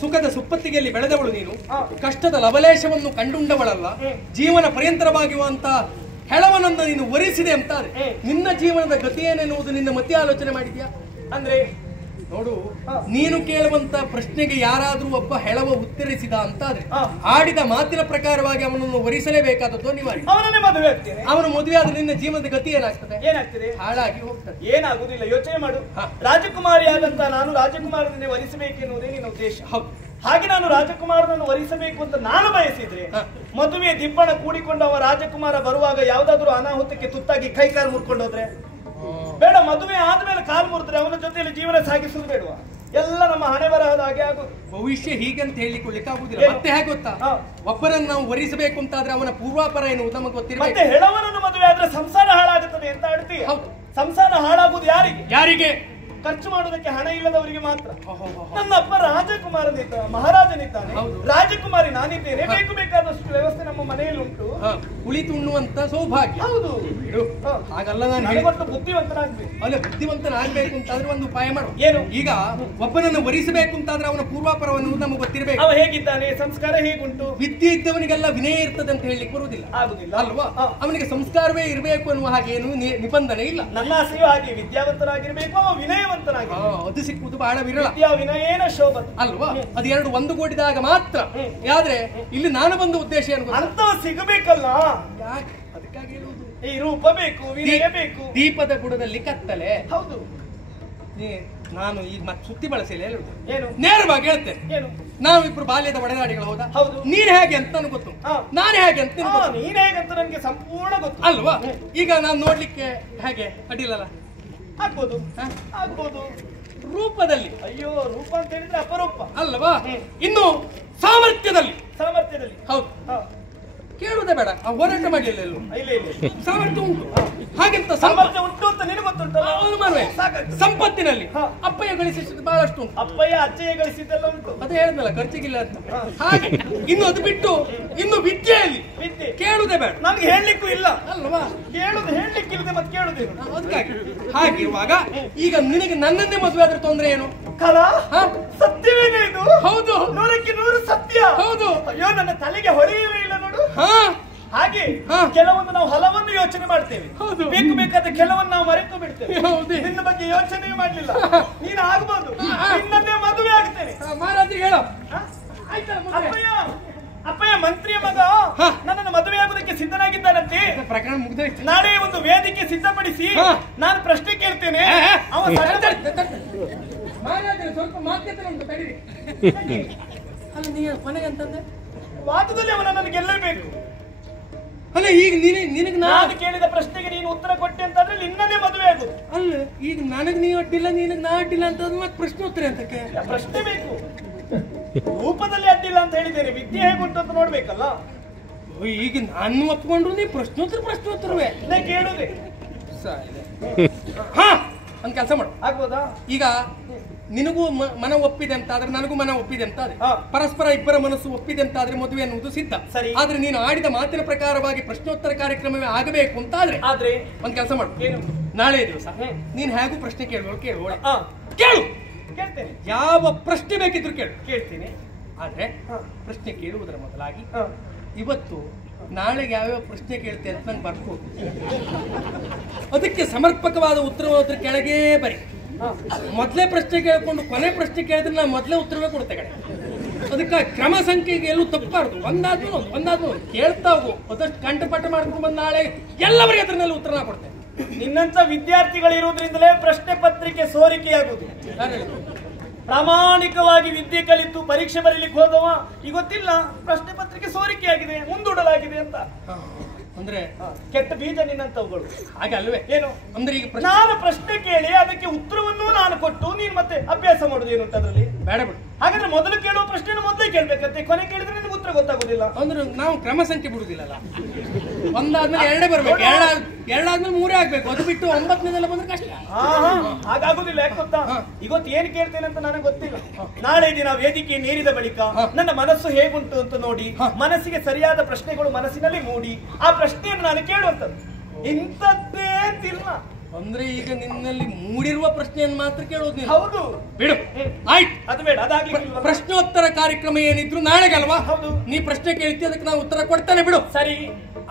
ಸುಖದ ಸುಪ್ಪತ್ತಿಗೆಯಲ್ಲಿ ಬೆಳೆದವಳು ನೀನು, ಕಷ್ಟದ ಲವಲೇಶವನ್ನು ಕಂಡುಂಡವಳಲ್ಲ. ಜೀವನ ಪರ್ಯಂತರವಾಗಿರುವಂತ ಹೆಳವನನ್ನು ನೀನು ವರಿಸಿದೆ ಅಂತಾದ್ರೆ ನಿನ್ನ ಜೀವನದ ಗತಿ ಏನೆನ್ನುವುದು ನಿನ್ನ ಮತ್ತೆ ಆಲೋಚನೆ ಮಾಡಿದ್ಯಾ? ಅಂದ್ರೆ ನೋಡು, ನೀನು ಕೇಳುವಂತ ಪ್ರಶ್ನೆಗೆ ಯಾರಾದ್ರೂ ಒಬ್ಬ ಹೆಳವ ಉತ್ತರಿಸಿದ ಅಂತಾದ್ರೆ ಆಡಿದ ಮಾತಿನ ಪ್ರಕಾರವಾಗಿ ಅವನನ್ನು ವರಿಸಲೇಬೇಕಾದದ್ದು ಅನಿವಾರ್ಯ. ಅವನನ್ನೇ ಮದುವೆ ಆಗ್ತೇನೆ. ಅವನು ಮದುವೆ ಆದ್ರೆ ನಿನ್ನ ಜೀವನದ ಗತಿ ಏನಾಗ್ತದೆ? ಏನಾಗ್ತದೆ? ಹಾಳಾಗಿ ಹೋಗ್ತದೆ. ಏನಾಗುದಿಲ್ಲ, ಯೋಚನೆ ಮಾಡು. ರಾಜಕುಮಾರಿಯಾದಂತ ನಾನು ರಾಜಕುಮಾರನನ್ನೇ ವರಿಸಬೇಕೆನ್ನುವುದೇ ನಿನ್ನ ಉದ್ದೇಶ. ಹಾಗೆ ನಾನು ರಾಜಕುಮಾರನನ್ನು ವರಿಸಬೇಕು ಅಂತ ನಾನು ಬಯಸಿದ್ರೆ ಮದುವೆ ದಿಬ್ಬಣ ಕೂಡಿಕೊಂಡು ಅವ ರಾಜಕುಮಾರ ಬರುವಾಗ ಯಾವ್ದಾದ್ರು ಅನಾಹುತಕ್ಕೆ ತುತ್ತಾಗಿ ಕೈಕಾಲು ಮುರ್ಕೊಂಡೋದ್ರೆ ಬೇಡ. ಮದುವೆ ಆದ್ಮೇಲೆ ಕಾಲು ಮುರಿದ್ರೆ ಅವನ ಜೊತೆಯಲ್ಲಿ ಜೀವನ ಸಾಗಿಸುವುದು ಬೇಡವಾ? ಎಲ್ಲ ನಮ್ಮ ಹಣೆ ಬರಹದ ಹಾಗೆ ಆಗುದು. ಭವಿಷ್ಯ ಹೀಗಂತ ಹೇಳಿಕೊಳ್ಳಿಕ್ಕೆ ಆಗುದಿಲ್ಲ. ಮತ್ತೆ ಹೇಗೆ ಗೊತ್ತಾ, ಒಬ್ಬರನ್ನು ನಾವು ವರಿಸಬೇಕು ಅಂತಾದ್ರೆ ಅವನ ಪೂರ್ವಾಪರ ಎನ್ನುವುದು ನಮಗೆ ಗೊತ್ತಿರಬೇಕು. ಮತ್ತೆ ಹೆಳವನನ್ನು ಮದುವೆ ಆದ್ರೆ ಸಂಸಾರ ಹಾಳಾಗುತ್ತದೆ ಅಂತ ಆಡ್ತೀಯ. ಸಂಸಾರ ಹಾಳಾಗುವುದು ಯಾರಿಗೆ? ಯಾರಿಗೆ? ಖರ್ಚು ಮಾಡುವುದಕ್ಕೆ ಹಣ ಇಲ್ಲದವರಿಗೆ ಮಾತ್ರ. ನನ್ನ ಅಪ್ಪ ರಾಜಕುಮಾರನಿದ್ದ, ಮಹಾರಾಜನಿದ್ದಾನೆ, ರಾಜಕುಮಾರಿ ನಾನಿದ್ದೇನೆ. ಬೇಕು ಬೇಕಾದಷ್ಟು ವ್ಯವಸ್ಥೆ ನಮ್ಮ ಮನೆಯಲ್ಲಿ ಉಂಟು. ಕುಳಿತುಣ್ಣುವಂತ ಸೌಭಾಗ್ಯ. ಹೌದು, ಹಾಗಲ್ಲ. ನಾನು ಬುದ್ಧಿವಂತನಾಗ್ಬೇಕು. ಅಲ್ಲ, ಬುದ್ಧಿವಂತನಾಗ್ಬೇಕು ಅಂತಾದ್ರೆ ಒಂದು ಉಪಾಯ ಮಾಡು. ಏನು? ಈಗ ಒಬ್ಬನನ್ನು ವರಿಸಬೇಕು ಅಂತಾದ್ರೆ ಅವನ ಪೂರ್ವಾಪರವನ್ನು ನಮಗೆ ಗೊತ್ತಿರಬೇಕು. ಅವ ಹೇಗಿದ್ದಾನೆ, ಸಂಸ್ಕಾರ ಹೇಗುಂಟು. ವಿದ್ಯೆ ಇದ್ದವನಿಗೆಲ್ಲ ವಿನಯ ಇರ್ತದೆ ಅಂತ ಹೇಳಲಿಕ್ಕೆ ಬರುವುದಿಲ್ಲ. ಆಗುದಿಲ್ಲ ಅಲ್ವಾ? ಅವನಿಗೆ ಸಂಸ್ಕಾರವೇ ಇರಬೇಕು ಅನ್ನುವ ಹಾಗೇನು ನಿಬಂಧನೆ ಇಲ್ಲ. ನನ್ನ ಆಸೆಯೂ ಹಾಗೆ, ವಿದ್ಯಾವಂತನಾಗಿರ್ಬೇಕು, ಅವ ವಿನಯವಂತನಾಗಿ. ಅದು ಸಿಕ್ಕುವುದು ಬಹಳ ವಿರಳ. ವಿನಯೇನ ಶೋಭ ಅಲ್ವಾ? ಅದು ಎರಡು ಒಂದುಗೂಡಿದಾಗ ಮಾತ್ರ. ಆದ್ರೆ ಇಲ್ಲಿ ನಾನು ಬಂದ ಉದ್ದೇಶ ಏನು? ಅಂತವ ಸಿಗಬೇಕಲ್ಲ. ಯಾಕೆ? ಅದಕ್ಕಾಗಿ ಹೇಳುವುದು, ಈ ರೂಪ ಬೇಕು, ವಿನಯ ಬೇಕು. ದೀಪದ ಬುಡದಲ್ಲಿ ಕತ್ತಲೆ. ಹೌದು. ನಾನು ಈಗ ಮತ್ತೆ ಸುತ್ತಿ ಬಳಸಿಲ್ಲ, ಹೇಳುದು ಏನು? ನೇರವಾಗಿ ಹೇಳ್ತೇನೆ. ಏನು? ನಾವಿಬ್ರು ಬಾಲ್ಯದ ಒಡೆದಾಡಿಗಳು. ಹೌದಾ? ಹೌದು. ನೀನ್ ಹೇಗೆ ಅಂತ ನನಗೆ ಗೊತ್ತು, ನಾನು ಹೇಗೆ ಅಂತ ನೀನ್ ಹೇಗಂತ ನನಗೆ ಸಂಪೂರ್ಣ ಗೊತ್ತು. ಅಲ್ವಾ? ಈಗ ನಾನು ನೋಡ್ಲಿಕ್ಕೆ ಹೇಗೆ ಅಡ್ಡಿಲ್ಲಲ್ಲ? ಆಗ್ಬೋದು, ಆಗ್ಬೋದು. ರೂಪದಲ್ಲಿ ಅಯ್ಯೋ, ರೂಪ ಅಂತ ಹೇಳಿದ್ರೆ ಅಪರೂಪ ಅಲ್ವಾ? ಇನ್ನು ಸಾಮರ್ಥ್ಯದಲ್ಲಿ. ಸಾಮರ್ಥ್ಯದಲ್ಲಿ ಹೌದು. ಕೇಳುವುದೇ ಬೇಡ, ಹೋರಾಟ ಮಾಡಲಿಲ್ಲ. ಎಲ್ಲೂ ಸಾಮರ್ಥ್ಯ ಉಂಟು. ಹಾಗೆಂತ ಸಾಮರ್ಥ್ಯ ಉಂಟು ಅಂತ ನಿನಗೆ ಗೊತ್ತುಂಟಲ್ಲ. ಸಂಪತ್ತಿನಲ್ಲಿ ಅಪ್ಪಯ್ಯ ಗಳಿಸಿದ್ದು ಬಹಳಷ್ಟು ಉಂಟು. ಅಪ್ಪಯ್ಯ ಅಚ್ಚಯ್ಯ ಗಳಿಸಿದ್ದೆಲ್ಲ ಉಂಟು. ಅದೇ ಹೇಳಿದ್ನಲ್ಲ, ಖರ್ಚಿಗಿಲ್ಲ ಅಂತ. ಹಾಗೆ ಇನ್ನು ಅದು ಬಿಟ್ಟು ಇನ್ನು ವಿದ್ಯೆಯಲ್ಲಿ ಕೇಳುವುದೇ ಬೇಡ. ನನ್ಗೆ ಹೇಳಲಿಕ್ಕೂ ಇಲ್ಲ ಅಲ್ವಾ? ಹೇಳಲಿಕ್ಕಿಲ್ಲದೆ ಮತ್ತೆ ಕೇಳುದೇನು? ಅದಕ್ಕಾಗಿ ಹಾಗಿರುವಾಗ ಈಗ ನಿನಗೆ ನನ್ನನ್ನೇ ಮದುವೆ ಆದ್ರೆ ತೊಂದ್ರೆ ಏನು? ಕಲಾ ಸತ್ಯವೇನೇ ಇದು? ಹೌದು, 100% ಸತ್ಯ. ಹೌದು. ಅಯ್ಯೋ, ನನ್ನ ತಲೆಗೆ ಹೊಳೆಯಲೇ ಇಲ್ಲ ನೋಡು. ಹಾಗೆ ಕೆಲವೊಂದು ನಾವು ಹಲವನ್ನು ಯೋಚನೆ ಮಾಡ್ತೇವೆ. ಬೇಕು ಬೇಕಾದ ಕೆಲವೊಂದು ನಾವು ಮರೆತು ಬಿಡ್ತೇವೆ. ನಿನ್ನ ಬಗ್ಗೆ ಯೋಚನೆ ಮಾಡಲಿಲ್ಲ. ನೀನು ಆಗ್ಬೋದು, ನಿನ್ನನ್ನೇ ಮದುವೆ ಆಗ್ತೇನೆ. ಮಹಾರಾಜರಿಗೆ ಹೇಳ. ಅಪ್ಪಯ್ಯ ಮಂತ್ರಿಯ ಮಗ ನನ್ನನ್ನು ಮದುವೆ ಆಗುವುದಕ್ಕೆ ಸಿದ್ಧನಾಗಿದ್ದಾನಂತೆ. ಪ್ರಕರಣ ಮುಗಿದೋಯ್ತು. ನಾಳೆ ಒಂದು ವೇದಿಕೆ ಸಿದ್ಧಪಡಿಸಿ ನಾನು ಪ್ರಶ್ನೆ ಕೇಳ್ತೇನೆ. ಮಹಾರಾಜರು ಸ್ವಲ್ಪ ಮಾತುಕತೆ ಉಂಟು, ತಡೀರಿ. ಅಲ್ಲ, ನೀ ಕೊನೆಗೆ ಅಂತಂದ್ರೆ ವಾದದಲ್ಲಿ ಅವನ ನನಗೆ ಗೆಲ್ಲಬೇಕು. ಅಲ್ಲ, ಈಗ ನಿನಗೆ ನಾನು ಕೇಳಿದ ಪ್ರಶ್ನೆಗೆ ನೀನು ಉತ್ತರ ಕೊಟ್ಟೆ ಅಂತಂದ್ರೆ ನಿನ್ನನ್ನೇ ಮದುವೆ ಆಗುದು. ಅಲ್ಲ, ಈಗ ನನಗೆ ನೀವು ಅಡ್ಡಿಲ್ಲ, ನಿನಗೆ ನಾ ಅಡ್ಡಿಲ್ಲ ಅಂತ ಮತ್ತೆ ಪ್ರಶ್ನೆ ಉತ್ತರ ಅಂತಕ್ಕೆ ಪ್ರಶ್ನೆ ಬೇಕು. ರೂಪದಲ್ಲಿ ಅಡ್ಡಿಲ್ಲ ಅಂತ ಹೇಳಿದ್ದೇನೆ, ವಿದ್ಯೆ ಹೇಗುಂಟು ಅಂತ ನೋಡ್ಬೇಕಲ್ಲ. ಈಗ ನಾನು ಒಪ್ಕೊಂಡ್ರು ನೀ ಪ್ರಶ್ನೋತ್ತರವೇ ಕೇಳುದೇ. ಹಾ, ಒಂದ್ ಕೆಲಸ ಮಾಡು. ಆಗ್ಬೋದಾ? ಈಗ ನಿನಗೂ ಮನ ಒಪ್ಪಿದೆ ಅಂತ ಆದ್ರೆ ನನಗೂ ಮನ ಒಪ್ಪಿದೆ ಅಂತ ಆದ್ರೆ ಪರಸ್ಪರ ಇಬ್ಬರ ಮನಸ್ಸು ಒಪ್ಪಿದೆ ಅಂತ ಆದ್ರೆ ಮದುವೆ ಅನ್ನುವುದು ಸಿದ್ಧ. ಸರಿ. ಆದ್ರೆ ನೀನು ಆಡಿದ ಮಾತಿನ ಪ್ರಕಾರವಾಗಿ ಪ್ರಶ್ನೋತ್ತರ ಕಾರ್ಯಕ್ರಮವೇ ಆಗಬೇಕು ಅಂತ ಆದ್ರೆ ಒಂದ್ ಕೆಲಸ ಮಾಡು. ನಾಳೆ ದಿವಸ ನೀನ್ ಹೇಗೂ ಪ್ರಶ್ನೆ ಕೇಳುವ ಕೇಳು. ಕೇಳ್ತೇನೆ. ಯಾವ ಪ್ರಶ್ನೆ ಬೇಕಿದ್ರು ಕೇಳ್ತೀನಿ. ಆದ್ರೆ ಪ್ರಶ್ನೆ ಕೇಳುವುದರ ಮೊದಲಾಗಿ ಇವತ್ತು ನಾಳೆಗೆ ಯಾವ್ಯಾವ ಪ್ರಶ್ನೆ ಕೇಳ್ತೇನೆ ಅಂತ ನಂಗೆ ಬರ್ಬೋದು. ಅದಕ್ಕೆ ಸಮರ್ಪಕವಾದ ಉತ್ತರ ಕೆಳಗೆ ಬರಿ. ಮೊದಲೇ ಪ್ರಶ್ನೆ ಕೇಳ್ಕೊಂಡು ಕೊನೆ ಪ್ರಶ್ನೆ ಕೇಳಿದ್ರೆ ನಾವು ಮೊದಲೇ ಉತ್ತರವೇ ಕೊಡ್ತೇವೆ. ಅದಕ್ಕೆ ಕ್ರಮ ಸಂಖ್ಯೆಗೆ ಎಲ್ಲೂ ತಪ್ಪಾರ್ದು. ಒಂದಾದ್ಮೇಲೆ ಕೇಳ್ತಾ ಹೋಗು. ಅದಷ್ಟು ಕಂಠಪಾಠ ಮಾಡ್ಕೊಂಡು ಬಂದು ನಾಳೆ ಎಲ್ಲವರಿಗೆ ಅದನ್ನೆಲ್ಲ ಉತ್ತರ ಕೊಡ್ತೇನೆ. ನಿನ್ನಂತ ವಿದ್ಯಾರ್ಥಿಗಳಿರುವುದರಿಂದಲೇ ಪ್ರಶ್ನೆ ಪತ್ರಿಕೆ ಸೋರಿಕೆಯಾಗುವುದು. ಪ್ರಾಮಾಣಿಕವಾಗಿ ವಿದ್ಯೆ ಕಲಿತು ಪರೀಕ್ಷೆ ಬರೀಲಿಕ್ಕೆ ಹೋದವ ಈಗ ಗೊತ್ತಿಲ್ಲ ಪ್ರಶ್ನೆ ಪತ್ರಿಕೆ ಸೋರಿಕೆಯಾಗಿದೆ, ಮುಂದೂಡಲಾಗಿದೆ ಅಂತ. ಅಂದ್ರೆ ಕೆಟ್ಟ ಬೀಜ ನಿನ್ನಂತವುಗಳು. ಹಾಗೆ ಅಲ್ವೇ? ಏನು ಅಂದ್ರೆ ಈಗ ನಾನು ಪ್ರಶ್ನೆ ಕೇಳಿ ಅದಕ್ಕೆ ಉತ್ತರವನ್ನು ನಾನು ಕೊಟ್ಟು ನೀನು ಮತ್ತೆ ಅಭ್ಯಾಸ ಮಾಡುದು ಏನುಂಟು ಅದರಲ್ಲಿ? ಬೇಡ ಬಿಡು. ಹಾಗಾದ್ರೆ ಮೊದಲು ಕೇಳುವ ಪ್ರಶ್ನೆ ಮೊದಲೇ ಕೇಳ್ಬೇಕಂತೆ, ಕೊನೆ ಕೇಳಿದ್ರೆ ನಿಮ್ಗೆ ಉತ್ತರ ಗೊತ್ತಾಗುದಿಲ್ಲ. ಅಂದ್ರೆ ನಾವು ಕ್ರಮ ಸಂಖ್ಯೆ ಬಿಡುದಿಲ್ಲಲ್ಲ. ಒಂದಾದ್ಮೇಲೆ ಎರಡೇ ಬರ್ಬೇಕು, ಎರಡಾದ್ಮೇಲೆ ಮೂರೇ ಆಗ್ಬೇಕು. ಅದು ಬಿಟ್ಟು 9ನೇದೆಲ್ಲ ಬಂದ್ರೆ ಕಷ್ಟ. ಹಾಗಾಗುದಿಲ್ಲ. ಯಾಕೆ ಗೊತ್ತಾ? ಇವತ್ತು ಏನ್ ಕೇಳ್ತೇನೆ ಅಂತ ನನಗೆ ಗೊತ್ತಿಲ್ಲ. ನಾಳೆ ದಿನ ವೇದಿಕೆ ನೀರಿದ ಬಳಿಕ ನನ್ನ ಮನಸ್ಸು ಹೇಗುಂಟು ಅಂತ ನೋಡಿ ಮನಸ್ಸಿಗೆ ಸರಿಯಾದ ಪ್ರಶ್ನೆಗಳು ಮನಸ್ಸಿನಲ್ಲಿ ಮೂಡಿ ಆ ಪ್ರಶ್ನೆಯನ್ನು ನಾನು ಕೇಳುವಂತದ್ದು. ಇಂಥದ್ದೇ ತಿರ್ನ ಅಂದ್ರೆ ಈಗ ನಿನ್ನಲ್ಲಿ ಮೂಡಿರುವ ಪ್ರಶ್ನೆಯನ್ನು ಮಾತ್ರ ಕೇಳೋದು ನೀನು. ಹೌದು ಬಿಡು, ಆಯ್ತು. ಅದು ಬೇಡ, ಅದಾಗ್ಲಿ. ಪ್ರಶ್ನೋತ್ತರ ಕಾರ್ಯಕ್ರಮ ಏನಿದ್ರು ನಾಳೆಗಲ್ವಾ? ಹೌದು. ನೀ ಪ್ರಶ್ನೆ ಕೇಳ್ತಿ, ಅದಕ್ಕೆ ನಾವು ಉತ್ತರ ಕೊಡ್ತಾನೆ, ಬಿಡು. ಸರಿ.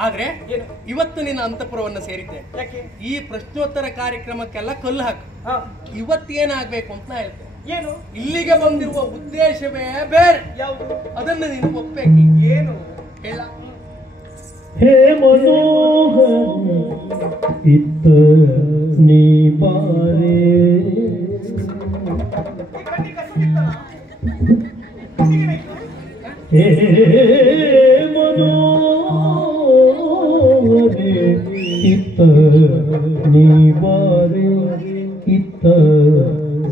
ಆದ್ರೆ ಏನು? ಇವತ್ತು ನಿನ್ನ ಅಂತಃಪುರವನ್ನ ಸೇರಿದ್ದೆ. ಯಾಕೆ? ಈ ಪ್ರಶ್ನೋತ್ತರ ಕಾರ್ಯಕ್ರಮಕ್ಕೆಲ್ಲ ಕಲ್ಲು ಹಾಕು. ಇವತ್ತೇನಾಗ್ಬೇಕು ಅಂತ ನಾ ಹೇಳ್ತೇನೆ. ಏನು? ಇಲ್ಲಿಗೆ ಬಂದಿರುವ ಉದ್ದೇಶವೇ ಬೇರೆ. ಯಾವುದು? ಅದನ್ನು ನೀನು ಒಪ್ಪಬೇಕು. ಏನು ಹೇಳ. ಹೇ ಮನೋಹರ ಇತ್ತ ನೀ ಬಾರೆ, ಹೇ ಮನೋಹರ ಇತ್ತ ನೀ ಬಾರೆ, ಇತ್ತ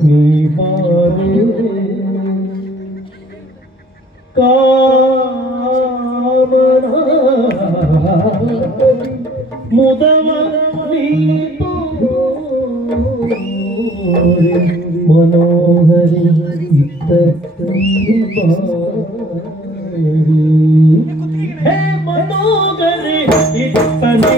ನೀ ಬಾರೆ, ಕಾಮನ ಮುದವ ನೀತು ಮನೋಹರಿ ಇತ್ತ ಹೇ ಮನೋಹರಿ ಇತ್ತ ನೀ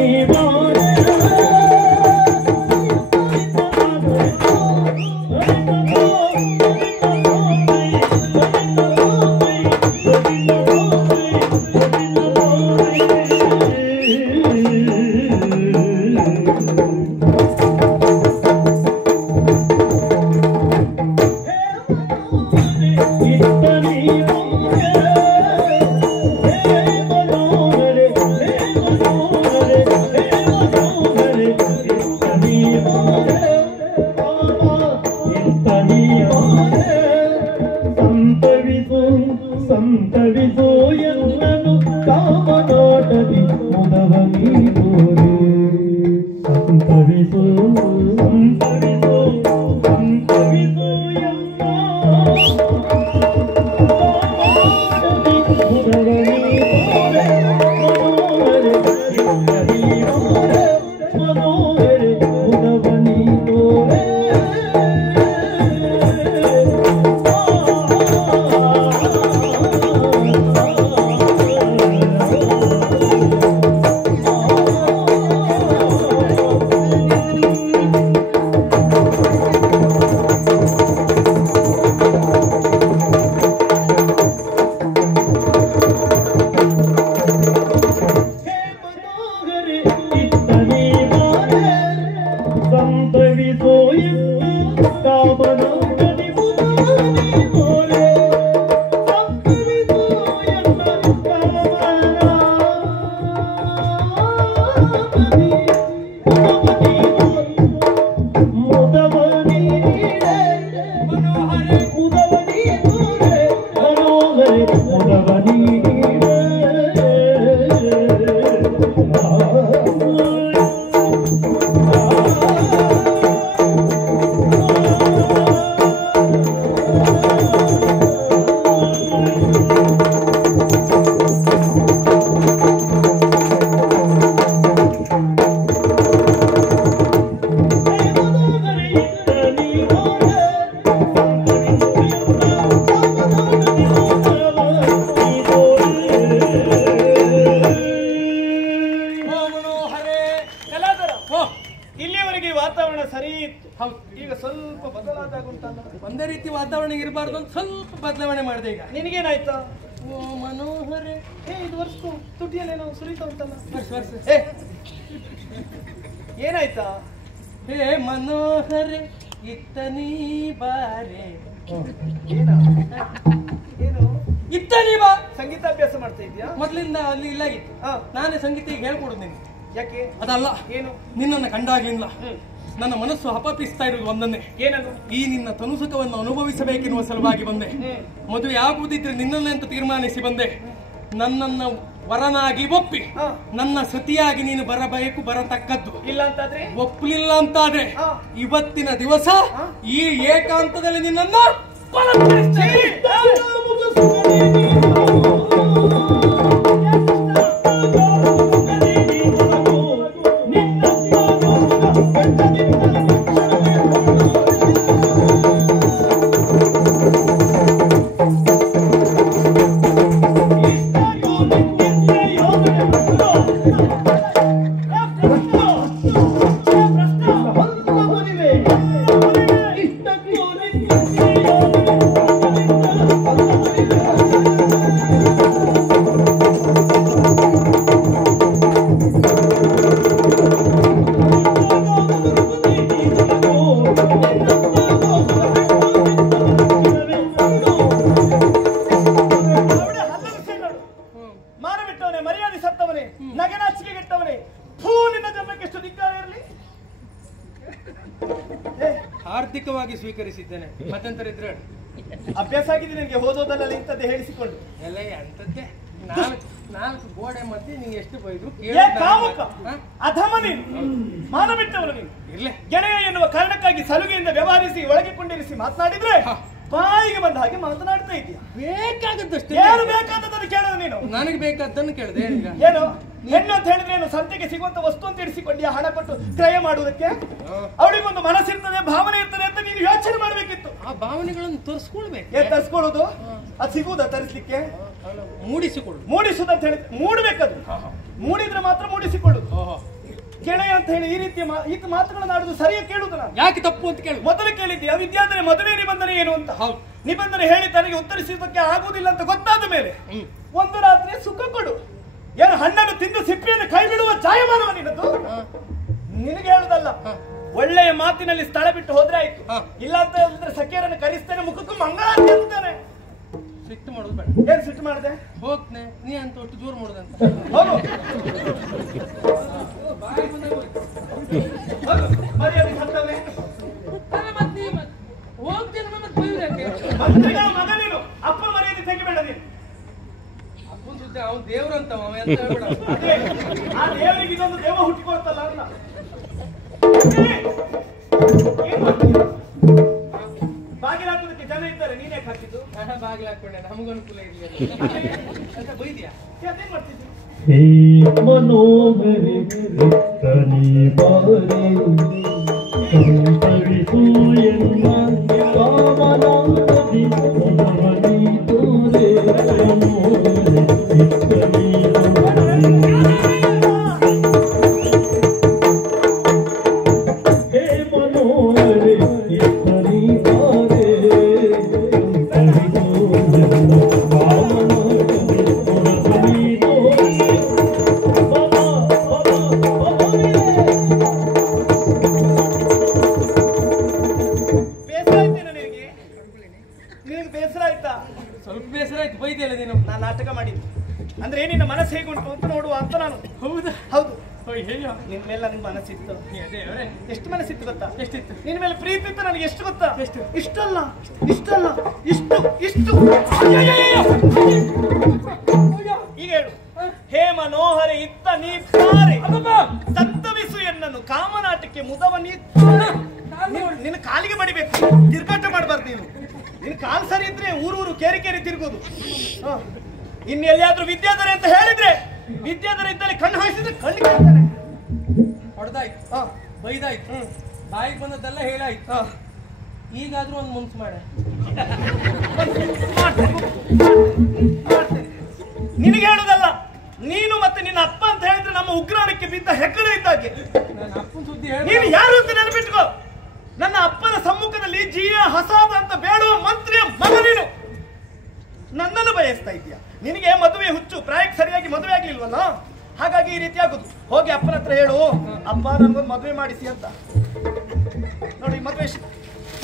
ಸಂತವಿಸೋ ಎಲ್ಲನು ಕಾಮನಾಟದಿ ಮುದವನಿ ತೋರೆ, ಸಂತವಿಸೋ ಸಂತವಿಸೋ ಸಂತವಿಸೋ ಎಲ್ಲ ಕಾಮನಾಟದಿ ಮುದವನಿ ತೋರೆ, ಮನೋಹರೆ ಮುದವನಿ ತೋರೆ. ಇಲ್ಲಿಯವರೆಗೆ ವಾತಾವರಣ ಸರಿ ಇತ್ತು. ಈಗ ಸ್ವಲ್ಪ ಬದಲಾದಾಗುಂಟಲ್ಲ. ಒಂದೇ ರೀತಿ ವಾತಾವರಣ ಇರಬಾರ್ದು ಅಂತ ಸ್ವಲ್ಪ ಬದಲಾವಣೆ ಮಾಡಿದೆ. ಈಗ ನಿನಗೇನಾಯ್ತಾ? ಓ ಮನೋಹರೆ, ಇದು ವರ್ಷ ತುಟಿಯಲ್ಲಿ ನಾವು ಸುರಿತಾ ಉಂಟಲ್ಲ. ಏ ಏನಾಯ್ತಾ? ಹೇ ಮನೋಹರೆ ಇತ್ತ ನೀ ಬಾರೆ. ಏನು ಇತ್ತ ನೀ ಬಾ. ಸಂಗೀತಾಭ್ಯಾಸ ಮಾಡ್ತಾ ಇದೀಯಾ? ಮೊದ್ಲಿಂದ ಅಲ್ಲಿ ಇಲ್ಲಾಗಿತ್ತು. ನಾನೇ ಸಂಗೀತ ಈಗ ಹೇಳ್ಕೊಡುದು ನಿನ್ಗೆ. ಯಾಕೆ? ಅದಲ್ಲ, ಏನು ನಿನ್ನನ್ನು ಕಂಡಾಗ್ಲಿಲ್ಲ ನನ್ನ ಮನಸ್ಸು ಹಪಪಿಸ್ತಾ ಇರುವುದು ಒಂದನ್ನೇ. ಏನದು? ಈ ನಿನ್ನ ತನುಸುಖವನ್ನು ಅನುಭವಿಸಬೇಕೆನ್ನುವ ಸಲುವಾಗಿ ಬಂದೆ. ಮದುವೆ ಆಗುವುದಿದ್ರೆ ನಿನ್ನನ್ನೇ ಅಂತ ತೀರ್ಮಾನಿಸಿ ಬಂದೆ. ನನ್ನನ್ನು ವರನಾಗಿ ಒಪ್ಪಿ ನನ್ನ ಸತಿಯಾಗಿ ನೀನು ಬರಬೇಕು, ಬರತಕ್ಕದ್ದು. ಇಲ್ಲ ಅಂತಾದ್ರೆ? ಒಪ್ಪಲಿಲ್ಲ ಅಂತಾದ್ರೆ ಇವತ್ತಿನ ದಿವಸ ಈ ಏಕಾಂತದಲ್ಲಿ ನಿನ್ನನ್ನ ಸ್ವೀಕರಿಸಿದ್ದೇನೆ. ಮತ್ತೆಂತರ ಇದ್ರೆ ಅಭ್ಯಾಸ ಆಗಿದೆ ನಿನಗೆ ಓದೋದನ್ನೆಲ್ಲ ಇಂಥದ್ದೇ ಹೇಳಿಸಿಕೊಂಡು. ಎಲ್ಲ ಅಂತದ್ದೇ ನಾಲ್ಕು ಗೋಡೆ ಮಧ್ಯೆ ನೀನು ಎಷ್ಟು ಬೈದ್ರು ಕಾಮುಕ ಅಧಮ ನೀನು, ಮಾನ ಬಿಟ್ಟವರು ನೀನು. ಇರ್ಲೆ ಗೆಳೆಯ ಎನ್ನುವ ಕಾರಣಕ್ಕಾಗಿ ಸಲುಗೆಯಿಂದ ವ್ಯವಹರಿಸಿ ಒಳಗೆ ಕೊಂಡಿರಿಸಿ ಮಾತನಾಡಿದ್ರೆ ಬಾಯಿಗೆ ಬಂದ ಹಾಗೆ ಮಾತನಾಡ್ತಾ ಇದೀಯ. ಬೇಕಾದದ್ದಷ್ಟೇ. ಏನು ಬೇಕಾದದನ್ನು ಕೇಳೋದು ನೀನು? ನನಗೆ ಬೇಕಾದ್ದನ್ನು ಕೇಳಿದೆ. ಏನು ಹೆಣ್ಣು ಅಂತ ಹೇಳಿದ್ರೆ ಏನು ಸಂತೆಗೆ ಸಿಗುವಂತ ವಸ್ತು ಅಂತ ಇರಿಸಿಕೊಂಡ್ಯಾ ಹಣ ಕೊಟ್ಟು ಕ್ರಯ ಮಾಡುವುದಕ್ಕೆ? ಅವಳಿಗೊಂದು ಮನಸ್ಸಿರ್ತದೆ, ಭಾವನೆ ಇರ್ತದೆ ಅಂತ ನೀನು ಯೋಚನೆ ಮಾಡ್ಬೇಕಿತ್ತು. ಆ ಭಾವನೆಗಳನ್ನು ತರಿಸ್ಕೊಳ್ಬೇಕು. ತರಿಸ್ಕೊಳ್ಳೋದು ಅದು ಸಿಗುವುದಾ ತರಿಸ್ಲಿಕ್ಕೆ? ಮೂಡಿಸುದು ಅಂತ ಹೇಳಿದ್ರೆ ಮೂಡಬೇಕದು. ಮೂಡಿದ್ರೆ ಮಾತ್ರ ಮೂಡಿಸಿಕೊಳ್ಳುದು. ಗೆಳೆಯ ಅಂತ ಹೇಳಿ ಈ ರೀತಿಯ ಮಾತುಗಳನ್ನು ಆಡುದು ಸರಿಯಾಗಿ ಕೇಳುದು. ನಾನು ಯಾಕೆ ತಪ್ಪು ಅಂತ ಕೇಳು. ಮೊದಲು ಕೇಳಿದ್ದೆ ವಿದ್ಯಾರ್ಥಿ ಮದುವೆ ನಿಬಂಧನೆ ಏನು ಅಂತ. ನಿಬಂಧನೆ ಹೇಳಿ ತನಗೆ ಉತ್ತರಿಸುವುದಕ್ಕೆ ಆಗುವುದಿಲ್ಲ ಅಂತ ಗೊತ್ತಾದ ಮೇಲೆ ಒಂದು ರಾತ್ರಿ ಸುಖ ಕೊಡು. ಏನು ಹಣ್ಣನ್ನು ತಿಂದು ಸಿಪ್ಪಿಯನ್ನು ಕೈ ಬಿಡುವ ಛಾಯಮಾನವ ನಿನ್ನದು? ನಿನಗೆ ಹೇಳುದಲ್ಲ, ಒಳ್ಳೆಯ ಮಾತಿನಲ್ಲಿ ಸ್ಥಳ ಬಿಟ್ಟು ಹೋದ್ರೆ ಆಯ್ತು. ಇಲ್ಲ ಅಂತ ಹೇಳಿದ್ರೆ ಸಖಿಯರನ್ನು ಕರೆಸ್ತೇನೆ, ಮುಖಕ್ಕೂ ಮಂಗಳಾರತಿ ಅಂತಾನೆ. ಸಿಟ್ಟು ಮಾಡೋದು ಬೇಡ. ಏನ್ ಸಿಟ್ಟು ಮಾಡಿದೆ? ಹೋಗ್ತೇನೆ ನೀ ಅಂತ ಒಟ್ಟು ಜೋರು ಮಾಡೋದಂತ. ಹೋಗು ಮಂತ್ರಿಗಳ ಮಗ ನೀನು, ಅಪ್ಪ ಮರ್ಯಾದೆ ತೆಗಿಬೇಡ ನೀನು. ಅಪ್ಪನ ಸುದ್ದಿ ಅವನು ದೇವ್ರು ಅಂತ ಎಂತ ಹೇಳ್ಬೇಡ. ಆ ದೇವರಿಗೆ ಇದೊಂದು ದೇವ ಹುಟ್ಟಿಕೊಳ್ತಲ್ಲ ಅಲ್ಲ. ಬಾಗಿಲು ಹಾಕುದಕ್ಕೆ ಜನ ಇದ್ದಾರೆ, ನೀನೇ ಹಾಕಿದ್ದು. ಬಾಗಿಲು ಹಾಕೊಂಡೆ ನಮಗೂ ಅನುಕೂಲ ಇರ್ಲಿ ಅಂತ ಬೈದ್ಯಾ? ಅದೇನ್ ಮಾಡ್ತಿದ್ದಿ? ಹೇ ಮನೋಹರಿ ತನಿ ಬಾರೆ ಸಂತವಿಸು ಎನ್ನ ಕಾಮನಾದಿ ಮನವನಿ ತೋರೆ ಮನೋಹರಿ ತನಿ ಹೇ ಮನೋಹರಿ ತನಿ ಬಾರೆ ಸಂತವಿಸು ಎನ್ನ ಕಾಮನಾದಿ ಮನವನಿ ತೋರೆ. ಬೇಸರ ಆಯ್ತಾ? ಸ್ವಲ್ಪ ಬೇಸರ ಆಯ್ತು. ಬೈದಿಲ್ಲ ನೀನು. ನಾನು ನಾಟಕ ಮಾಡಿದ್ದು ಅಂದ್ರೆ ನಿನ್ನ ಮನಸ್ಸು ಹೇಗುಂಟು ಅಂತ ನೋಡುವ ಅಂತ ನಾನು. ಹೌದಾ? ಹೌದು. ಹೇಗೆ ನಿನ್ ಮೇಲೆ ನನಗೆ ಮನಸ್ಸಿತ್ತು. ಅದೇ ಎಷ್ಟು ಮನಸ್ಸಿತ್ತು ಗೊತ್ತಾ? ಎಷ್ಟಿತ್ತು? ನಿನ್ ಮೇಲೆ ಪ್ರೀತಿ ಇತ್ತು ನನಗೆ. ಎಷ್ಟು ಗೊತ್ತಾ? ಎಷ್ಟು? ಇಷ್ಟಲ್ಲ ಇಷ್ಟಲ್ಲ ಇಷ್ಟು ಇಷ್ಟು. ಈಗ ಹೇಳು. ಹೇ ಮನೋಹರ ಇತ್ತ ನೀ ಪಾರೆ ಸಂತವಿಸು ಎನ್ನನ್ನು ಕಾಮನಾಟಕ್ಕೆ ಮುದವ ನೀ. ನಿನ್ನ ಕಾಲಿಗೆ ಬಡಿಬೇಕು, ತಿರ್ಗಾಟ ಮಾಡಬಾರ್ದು ನೀನು. ನಿನ್ ಕಾಲು ಸರಿ ಇದ್ರೆ ಊರೂರು ಕೇರಿ ಕೇರಿ ತಿರುಗೋದು. ಇನ್ನು ಎಲ್ಲಿಯಾದ್ರೂ ವಿದ್ಯಾಧರ ಅಂತ ಹೇಳಿದ್ರೆ ವಿದ್ಯಾಧರ ಇದ್ದಲ್ಲಿ ಕಣ್ಣು ಹಾಯಿಸಿದ್ರೆ ಕಣ್ಣು ಕೇಳ್ತಾನೆ. ಹೊಡೆದಾಯ್ತು, ಬೈದಾಯ್ತು, ಬಾಯಿಗೆ ಬಂದದ್ದೆಲ್ಲ ಹೇಳಾಯ್ತು. ಈಗಾದ್ರೂ ಒಂದು ಮುನ್ಸು ಮಾಡ. ನಿನಗೆ ಹೇಳುದಲ್ಲ, ನೀನು ಮತ್ತೆ ನಿನ್ನ ಅಪ್ಪ ಅಂತ ಹೇಳಿದ್ರೆ ನಮ್ಮ ಉಗ್ರಾಣಕ್ಕೆ ಬಿದ್ದ ಹೆಗ್ಗಣ ಇದ್ದಾಗೆ. ನನ್ನ ಅಪ್ಪನ ಸುದ್ದಿ ನೀನು ಯಾರು ಅಂತ ನೆನಪಿಟ್ಕೋ. ನನ್ನ ಅಪ್ಪನ ಸಮ್ಮುಖದಲ್ಲಿ ಜಿಯ ಹಸಾದ ಅಂತ ಬೇಡುವ ಮಂತ್ರಿಯ ಮಗ ನೀನು. ನನ್ನನ್ನು ಬಯಸ್ತಾ ಇದೀಯ. ನಿನಗೆ ಮದುವೆ ಹುಚ್ಚು, ಪ್ರಾಯಕ್ಕೆ ಸರಿಯಾಗಿ ಮದುವೆ ಆಗ್ಲಿಲ್ವಲ್ಲ, ಹಾಗಾಗಿ ಈ ರೀತಿ ಆಗುದು. ಹೋಗಿ ಅಪ್ಪನ ಹತ್ರ ಹೇಳು, ಅಪ್ಪ ನನಗೊಂದು ಮದುವೆ ಮಾಡಿಸಿ ಅಂತ. ನೋಡಿ, ಮದುವೆ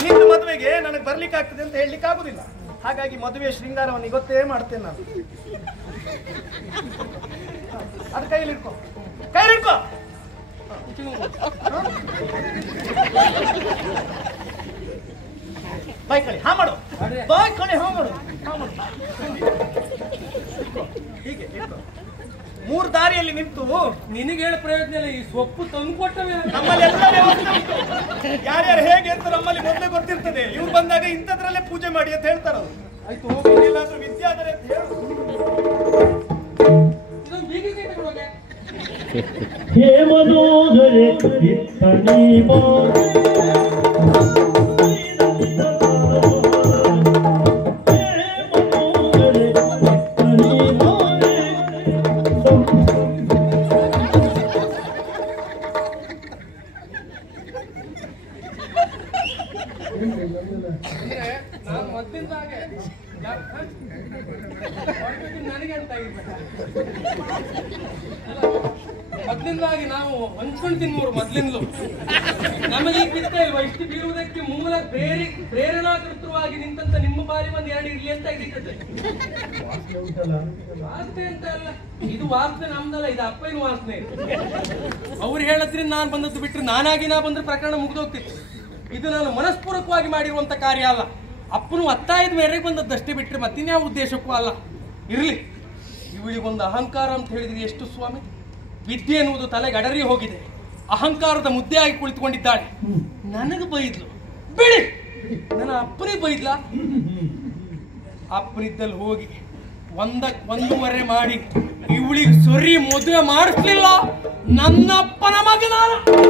ನಿನ್ನ ಮದುವೆಗೆ ನನಗೆ ಬರ್ಲಿಕ್ಕೆ ಆಗ್ತದೆ ಅಂತ ಹೇಳಲಿಕ್ಕೆ ಆಗುದಿಲ್ಲ. ಹಾಗಾಗಿ ಮದುವೆ ಶೃಂಗಾರವನ್ನು ಇವತ್ತೇ ಮಾಡ್ತೇನೆ ನಾನು. ಅದು ಕೈಲಿಡ್ಕೊ, ಕೈಲಿಡ್ಕೊ. ಬಾಯ್ ಕಳಿ ಹಾ ಮಾಡು, ಬಾಯ್ ಕಳಿ ಹಾ ಮಾಡು, ಹಾ ಮಾಡು. ಹೀಗೆ ಮೂರು ದಾರಿಯಲ್ಲಿ ನಿಂತು ನಿನಗೆ ಹೇಳ ಪ್ರಯೋಜನ ಇಲ್ಲ. ಈ ಸೊಪ್ಪು ತಂದು ಕೊಟ್ಟವೆ ನಮ್ಮಲ್ಲಿ ಎಲ್ಲ ವ್ಯವಸ್ಥೆ ಉಂಟು. ಯಾರ್ಯಾರು ಹೇಗೆ ಅಂತ ನಮ್ಮಲ್ಲಿ ಮೊದಲೇ ಗೊತ್ತಿರ್ತದೆ. ಇವ್ರು ಬಂದಾಗ ಇಂಥದ್ರಲ್ಲೇ ಪೂಜೆ ಮಾಡಿ ಅಂತ ಹೇಳ್ತಾರ ಅವರು. ಆಯ್ತು, ಹೋಗಿ. ಎಲ್ಲಾದ್ರೂ ವಿದ್ಯಾಧರೆ ಅಂತ ಹೇಳು. ಇದೊಂದು ಬೀಗಿಗೆ ಕೊಡೋಗೆ. ಹೇ ಮನೋಹರೆ ಇತ್ತನಿ ಬಾರೆ ನಾನು ಮೊದಲಿಂದ ಹಾಗೆ ನನಗೆ ಅಂತ ಮೊದಲಿಂದಾಗಿ ನಾವು ಹಂಚ್ಕೊಂಡು ತಿನ್ನುವರು. ಮೊದಲಿಂದಲೂ ನಮಗೆ ಈಗ ಬಿಡ್ತಾ ಇಲ್ವಾ? ಇಷ್ಟು ಬೀರುವುದಕ್ಕೆ ಮೂಲ ಪ್ರೇರಣಾಕೃತವಾಗಿ ನಿಂತಂತ ನಿಮ್ಮ ಬಾರಿ ಒಂದು ಎರಡು ಇರ್ಲಿ ಅಂತ ಇರ್ತದೆ. ವಾಸನೆ ಅಂತ ಅಲ್ಲ, ಇದು ವಾಸನೆ ನಮ್ದಲ್ಲ, ಇದು ಅಪ್ಪನ ವಾಸನೆ. ಅವ್ರು ಹೇಳದ್ರಿಂದ ನಾನು ಬಂದದ್ದು ಬಿಟ್ಟರೆ ನಾನಾಗಿ ನಾ ಬಂದ್ರೆ ಪ್ರಕರಣ ಮುಗಿದೋಗ್ತಿತ್ತು. ಇದು ನಾನು ಮನಸ್ಪೂರ್ವಕವಾಗಿ ಮಾಡಿರುವಂತ ಕಾರ್ಯ ಅಲ್ಲ. ಅಪ್ಪನು ಒತ್ತಾಯದ ಮೇರೆಗೆ ಬಂದದ್ದಷ್ಟೇ ಬಿಟ್ಟರೆ ಮತ್ತಿನ್ಯಾವ ಉದ್ದೇಶಕ್ಕೂ ಅಲ್ಲ. ಇರಲಿ, ಇವಳಿಗೊಂದು ಅಹಂಕಾರ ಅಂತ ಹೇಳಿದ್ರೆ ಎಷ್ಟು ಸ್ವಾಮಿ. ವಿದ್ಯೆ ಎನ್ನುವುದು ತಲೆಗೆ ಅಡರಿ ಹೋಗಿದೆ. ಅಹಂಕಾರದ ಮುದ್ದೆಯಾಗಿ ಕುಳಿತುಕೊಂಡಿದ್ದಾಳೆ. ನನಗೆ ಬೈದ್ಲು, ಬಿಡಿ, ನನ್ನ ಅಪ್ಪನಿಗೆ ಬೈದ್ಲ. ಅಪ್ಪನಿದ್ದಲ್ಲಿ ಹೋಗಿ ಒಂದೂವರೆ ಮಾಡಿ ಇವಳಿಗೆ ಸೊರಿ ಮದುವೆ ಮಾಡಿಸ್ಲಿಲ್ಲ. ನನ್ನಪ್ಪನ ಮಗನ